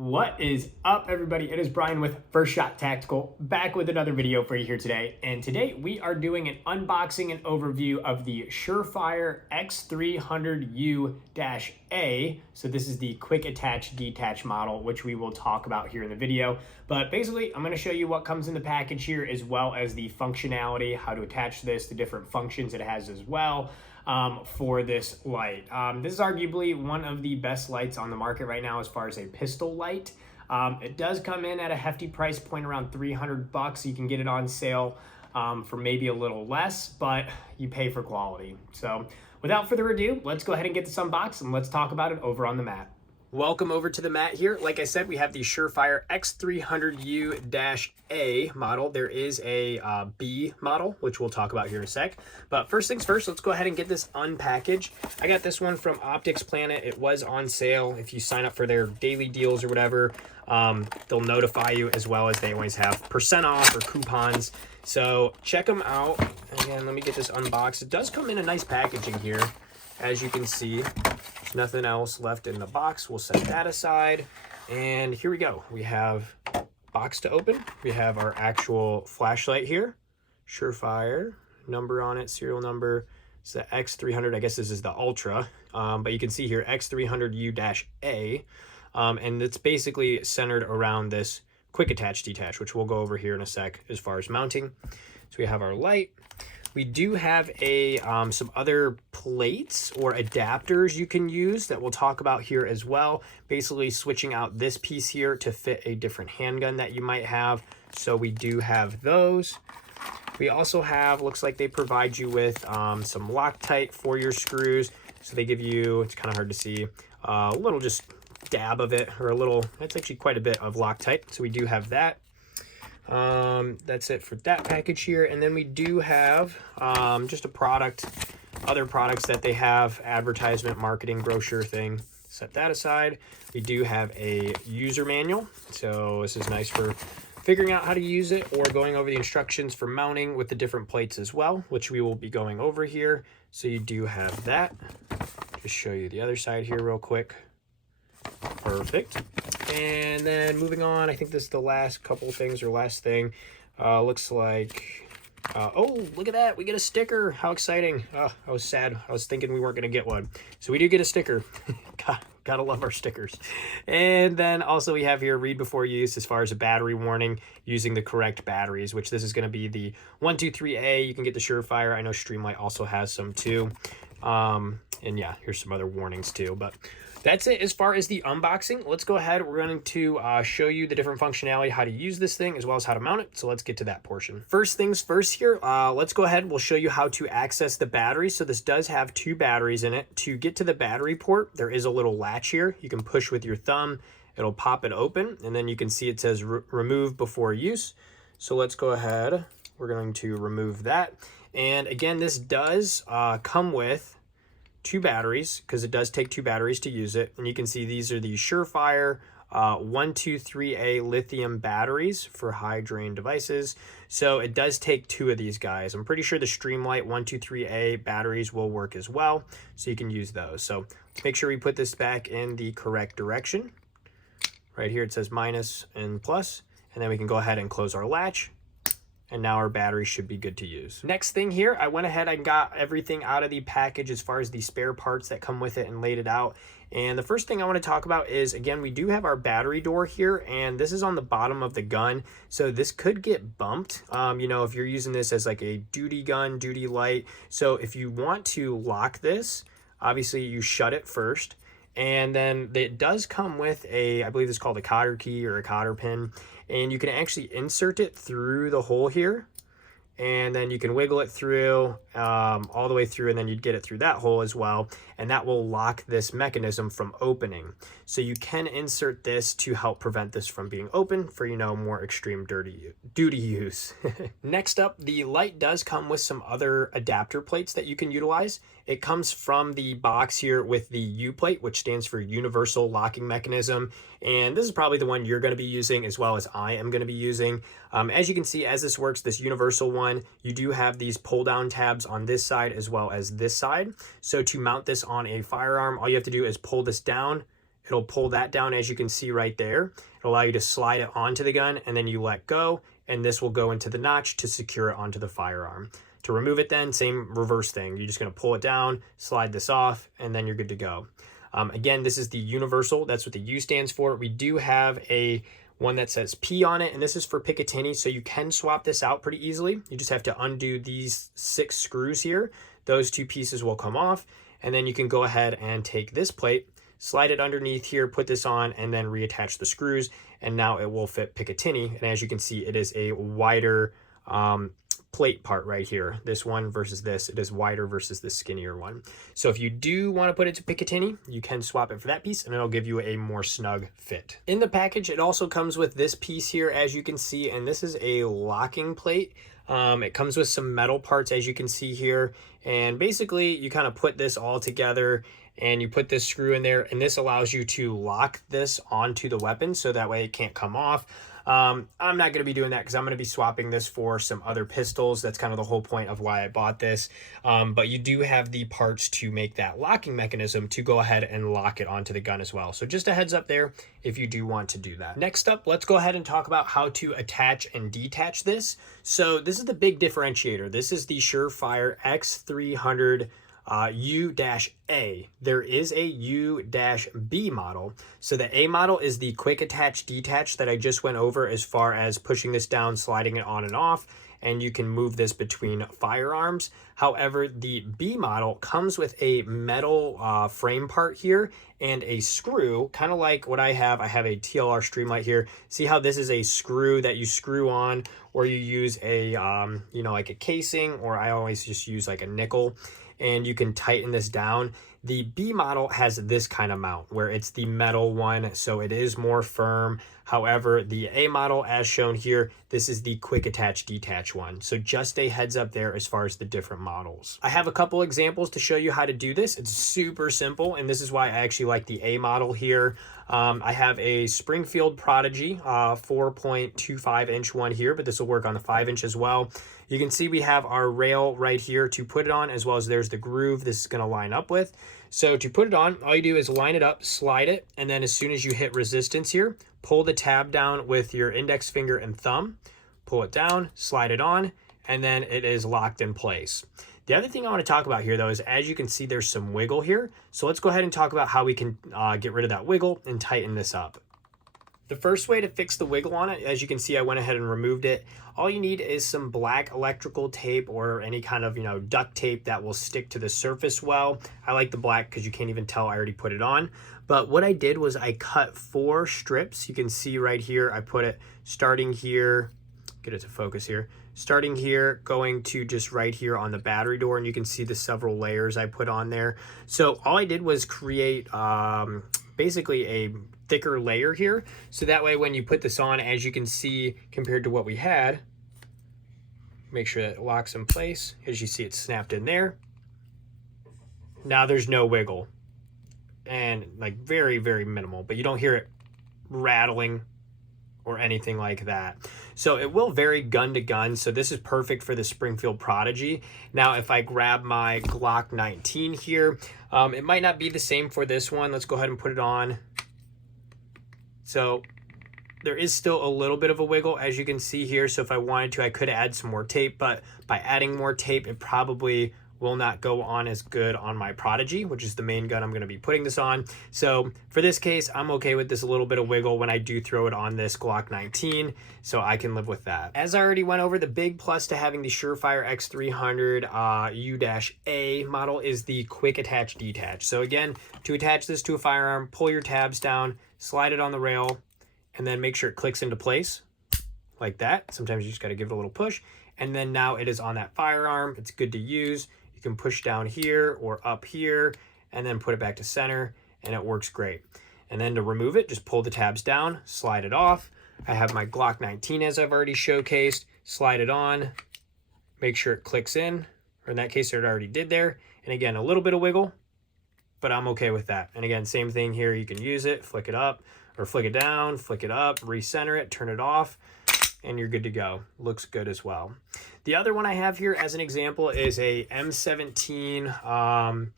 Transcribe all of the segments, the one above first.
What is up, everybody? It is Brian with First Shot Tactical, back with another video for you here today. And today we are doing an unboxing and overview of the Surefire X300U-A. So this is the quick attach detach model, which we will talk about here in the video. But basically, I'm going to show you what comes in the package here, as well as the functionality, how to attach this, the different functions it has as well. For this light. This is arguably one of the best lights on the market right now as far as a pistol light. It does come in at a hefty price point, around 300 bucks. You can get it on sale for maybe a little less, but you pay for quality. So without further ado, let's go ahead and get this unboxed and let's talk about it over on the mat. Welcome over to the mat here. Like I said, we have the Surefire X300U-A model. There is a B model, which we'll talk about here in a sec. But first things first, let's go ahead and get this unpackaged. I got this one from Optics Planet. It was on sale. If you sign up for their daily deals or whatever, they'll notify you, as well as they always have % off or coupons. So check them out. Again, let me get this unboxed. It does come in a nice packaging here. As you can see, there's nothing else left in the box. We'll set that aside. And here we go. We have box to open. We have our actual flashlight here. Surefire, number on it, serial number. It's the X300. I guess this is the Ultra. But you can see here, X300U-A. And it's basically centered around this quick attach detach, which we'll go over here in a sec as far as mounting. So we have our light. We do have some other plates or adapters you can use that we'll talk about here as well. Basically switching out this piece here to fit a different handgun that you might have. So we do have those. We also have, looks like they provide you with some Loctite for your screws. So they give you, it's kind of hard to see, a little just dab of it, or a little, that's actually quite a bit of Loctite. So we do have that. That's it for that package here. And then we do have just a product, other products that they have, advertisement, marketing, brochure thing. Set that aside. We do have a user manual. So this is nice for figuring out how to use it, or going over the instructions for mounting with the different plates as well, which we will be going over here. So you do have that. Just show you the other side here real quick. Perfect. And then moving on, I think this is the last couple things, or last thing. Looks like, oh, look at that. We get a sticker. How exciting. Oh, I was sad. I was thinking we weren't going to get one. So we do get a sticker. Gotta love our stickers. And then also we have here, read before use, as far as a battery warning, using the correct batteries, which this is going to be the 123A. You can get the Surefire. I know Streamlight also has some too. And yeah, here's some other warnings too. But that's it as far as the unboxing. Let's go ahead. We're going to show you the different functionality, how to use this thing, as well as how to mount it. So let's get to that portion. First things first here, let's go ahead. We'll show you how to access the battery. So this does have 2 batteries in it. To get to the battery port, there is a little latch here. You can push with your thumb. It'll pop it open. And then you can see it says remove before use. So let's go ahead. We're going to remove that. And again, this does come with 2 batteries, because it does take 2 batteries to use it. And you can see these are the Surefire 123A lithium batteries for high drain devices. So it does take 2 of these guys. I'm pretty sure the Streamlight 123A batteries will work as well, so you can use those. So let's make sure we put this back in the correct direction. Right here it says minus and plus, and then we can go ahead and close our latch. And now our battery should be good to use. Next thing here, I went ahead and got everything out of the package as far as the spare parts that come with it, and laid it out. And the first thing I want to talk about is, again, we do have our battery door here, and this is on the bottom of the gun. So this could get bumped, you know, if you're using this as like a duty gun, duty light. So if you want to lock this, obviously you shut it first. And then it does come with a, I believe it's called a cotter key or a cotter pin. And you can actually insert it through the hole here. And then you can wiggle it through all the way through, and then you'd get it through that hole as well. And that will lock this mechanism from opening. So you can insert this to help prevent this from being open for, you know, more extreme duty use. Next up, the light does come with some other adapter plates that you can utilize. It comes from the box here with the U plate, which stands for Universal Locking Mechanism. And this is probably the one you're going to be using, as well as I am going to be using. As you can see, as this works, this universal one, you do have these pull down tabs on this side as well as this side. So to mount this on a firearm, all you have to do is pull this down. it'll pull that down, as you can see right there. It'll allow you to slide it onto the gun, and then you let go, and this will go into the notch to secure it onto the firearm. To remove it then, same reverse thing. You're just going to pull it down, slide this off, and then you're good to go. Again, this is the universal. That's what the U stands for. We do have a one that says P on it, and this is for Picatinny, so you can swap this out pretty easily. You just have to undo these 6 screws here. Those 2 pieces will come off, and then you can go ahead and take this plate, slide it underneath here, put this on, and then reattach the screws, and now it will fit Picatinny. And as you can see, it is a wider plate part right here. This one versus this, it is wider versus the skinnier one. So if you do want to put it to Picatinny, you can swap it for that piece, and it'll give you a more snug fit. In the package, it also comes with this piece here, as you can see, and this is a locking plate. It comes with some metal parts, as you can see here, and basically you kind of put this all together and you put this screw in there, and this allows you to lock this onto the weapon so that way it can't come off. I'm not going to be doing that because I'm going to be swapping this for some other pistols. That's kind of the whole point of why I bought this. But you do have the parts to make that locking mechanism to go ahead and lock it onto the gun as well. So just a heads up there if you do want to do that. Next up, let's go ahead and talk about how to attach and detach this. So this is the big differentiator. This is the Surefire X300U-A. There is a U-B model. So the A model is the quick attach detach that I just went over, as far as pushing this down, sliding it on and off, and you can move this between firearms. However, the B model comes with a metal frame part here and a screw, kind of like what I have. I have a TLR Streamlight here. See how this is a screw that you screw on, or you use a, like a casing, or I always just use like a nickel, and you can tighten this down. The B model has this kind of mount where it's the metal one, so it is more firm. However, the A model, as shown here, this is the quick attach detach one. So just a heads up there as far as the different models. I have a couple examples to show you how to do this. It's super simple, and this is why I actually like the A model here. I have a Springfield Prodigy 4.25 inch one here, but this will work on the 5 inch as well. You can see we have our rail right here to put it on, as well as there's the groove this is going to line up with. So to put it on, all you do is line it up, slide it, and then as soon as you hit resistance here, pull the tab down with your index finger and thumb, pull it down, slide it on, and then it is locked in place. The other thing I want to talk about here, though, is as you can see, there's some wiggle here. So let's go ahead and talk about how we can get rid of that wiggle and tighten this up. The first way to fix the wiggle on it, as you can see, I went ahead and removed it. All you need is some black electrical tape or any kind of, duct tape that will stick to the surface well. I like the black because you can't even tell I already put it on. But what I did was I cut 4 strips. You can see right here, I put it starting here, get it to focus here, starting here, going to just right here on the battery door, and you can see the several layers I put on there. So all I did was create basically a thicker layer here, so that way when you put this on, as you can see, compared to what we had, make sure that it locks in place. As you see, it's snapped in there. Now there's no wiggle, and like very, very minimal, but you don't hear it rattling or anything like that. So it will vary gun to gun. So this is perfect for the Springfield Prodigy. Now, if I grab my Glock 19 here, it might not be the same for this one. Let's go ahead and put it on. So there is still a little bit of a wiggle, as you can see here. So if I wanted to, I could add some more tape, but by adding more tape, it probably will not go on as good on my Prodigy, which is the main gun I'm going to be putting this on. So for this case, I'm okay with this a little bit of wiggle when I do throw it on this Glock 19, so I can live with that. As I already went over, the big plus to having the Surefire X300U-A model is the quick attach detach. So again, to attach this to a firearm, pull your tabs down, slide it on the rail, and then make sure it clicks into place like that. Sometimes you just got to give it a little push, and then now it is on that firearm. It's good to use. You can push down here or up here and then put it back to center, and it works great. And then to remove it, just pull the tabs down, slide it off. I have my Glock 19 as I've already showcased. Slide it on, make sure it clicks in, or in that case it already did there. And again, a little bit of wiggle, but I'm okay with that. And again, same thing here. You can use it, flick it up or flick it down, flick it up, recenter it, turn it off, and you're good to go. Looks good as well. The other one I have here as an example is a M17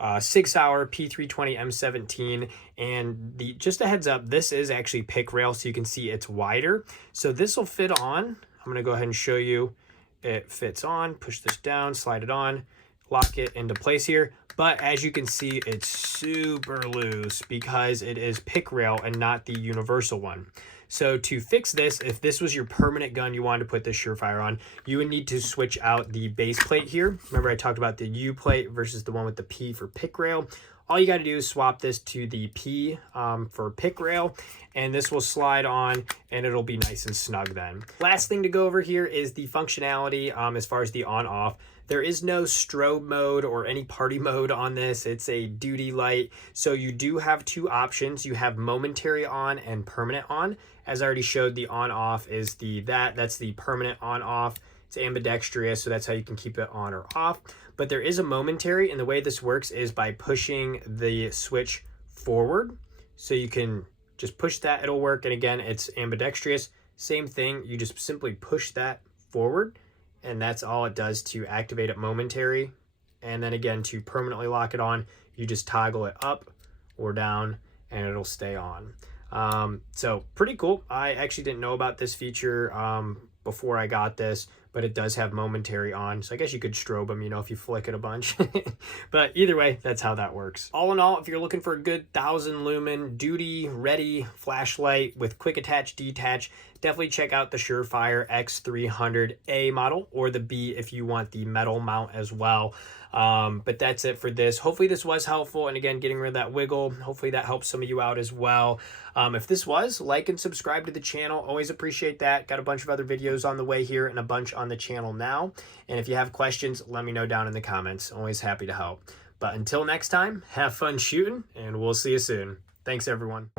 6-hour P320 M17, and just a heads up, this is actually pick rail, so you can see it's wider. So this will fit on. I'm gonna go ahead and show you. It fits on. Push this down, slide it on, lock it into place here. But as you can see, it's super loose because it is pick rail and not the universal one. So to fix this, if this was your permanent gun you wanted to put this Surefire on, you would need to switch out the base plate here. Remember I talked about the U plate versus the one with the P for pick rail. All you got to do is swap this to the P for pick rail, and this will slide on and it'll be nice and snug then. Last thing to go over here is the functionality as far as the on-off. There is no strobe mode or any party mode on this. It's a duty light. So you do have two options. You have momentary on and permanent on. As I already showed, the on-off is that's the permanent on-off. It's ambidextrous, so that's how you can keep it on or off. But there is a momentary, and the way this works is by pushing the switch forward. So you can just push that, it'll work. And again, it's ambidextrous. Same thing, you just simply push that forward, and that's all it does to activate it momentary. And then again, to permanently lock it on, you just toggle it up or down and it'll stay on. So pretty cool. I actually didn't know about this feature before I got this, but it does have momentary on. So I guess you could strobe them, you know, if you flick it a bunch. But either way, that's how that works. All in all, if you're looking for a good 1000 lumen duty ready flashlight with quick attach detach, definitely check out the Surefire X300U-A model, or the B if you want the metal mount as well. But that's it for this. Hopefully this was helpful, and again, getting rid of that wiggle, hopefully that helps some of you out as well. If this was, like and subscribe to the channel, always appreciate that. Got a bunch of other videos on the way here and a bunch on the channel now, and if you have questions, let me know down in the comments. Always happy to help. But until next time, have fun shooting, and we'll see you soon. Thanks everyone.